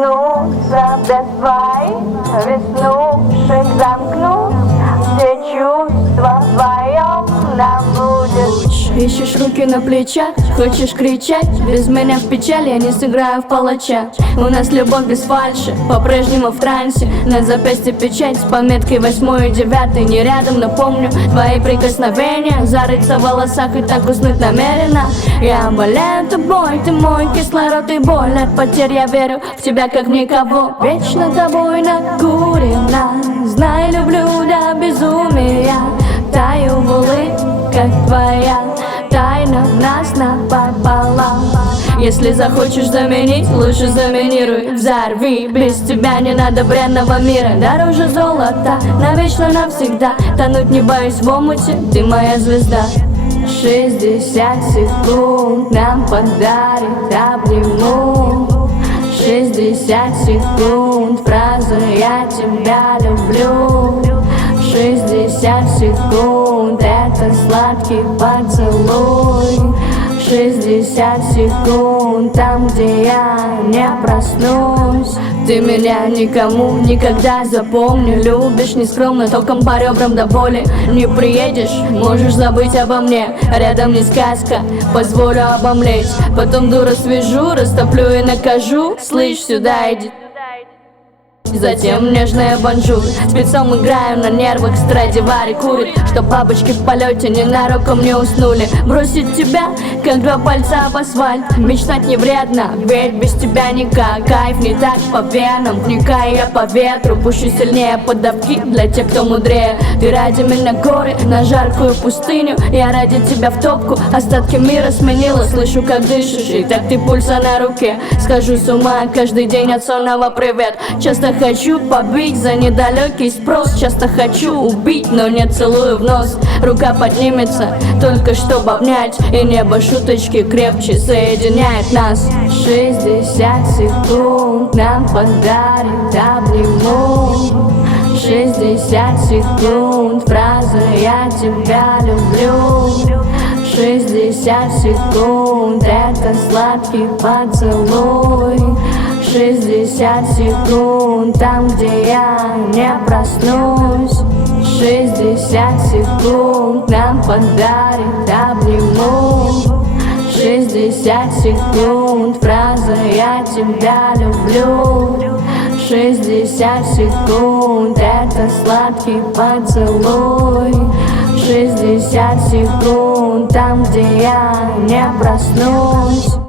проснуться без твоих веснушек, замкнуть все чувства в твоем нам будет. Ищешь руки на плечах, хочешь кричать, без меня в печаль, я не сыграю в палача. У нас любовь без фальши, по-прежнему в трансе. На запястье печать с пометкой 8 и 9. Не рядом, но помню твои прикосновения. Зарыться в волосах и так уснуть намеренно. Я болею тобой, ты мой кислород и боль. От потерь я верю в тебя как в никого. Вечно тобой накурена, знай, люблю до безумия. Таю в улыбках твоя, тайна в нас напополам. Если захочешь заменить, лучше заминируй, взорви. Без тебя не надо бренного мира. Дороже золота, навечно, навсегда. Тонуть не боюсь в омуте, ты моя звезда. 60 секунд нам подарит обниму. 60 секунд фраза «я тебя люблю». 60 секунд это сладкий поцелуй. 60 секунд там, где я не проснусь. Ты меня никому никогда запомни. Любишь нескромно, током по ребрам до боли. Не приедешь, можешь забыть обо мне. Рядом не сказка, позволю обомлеть. Потом дура свяжу, растоплю и накажу. Слышь, сюда иди. Затем нежная бонжур. Спецом играю на нервах, Страдивари курит, чтоб бабочки в полете ненароком не уснули. Бросить тебя, как 2 пальца об асфальт. Мечтать не вредно, ведь без тебя никак. Кайф не так по венам, вникаю я по ветру. Пущу сильнее подавки для тех, кто мудрее. Ты ради меня горы на жаркую пустыню. Я ради тебя в топку, остатки мира сменила. Слышу, как дышишь, и так ты пульса на руке. Схожу с ума каждый день от сонного привет. Часто хочу побить за недалекий спрос. Часто хочу убить, но не целую в нос. Рука поднимется, только чтобы обнять. И небо шуточки крепче соединяет нас. 60 секунд нам подарит обниму. 60 секунд фраза «я тебя люблю». 60 секунд это сладкий поцелуй. 60 секунд там, где я не проснусь. 60 секунд нам подарит обниму. 60 секунд фраза «я тебя люблю». 60 секунд это сладкий поцелуй. 60 секунд там, где я не проснусь.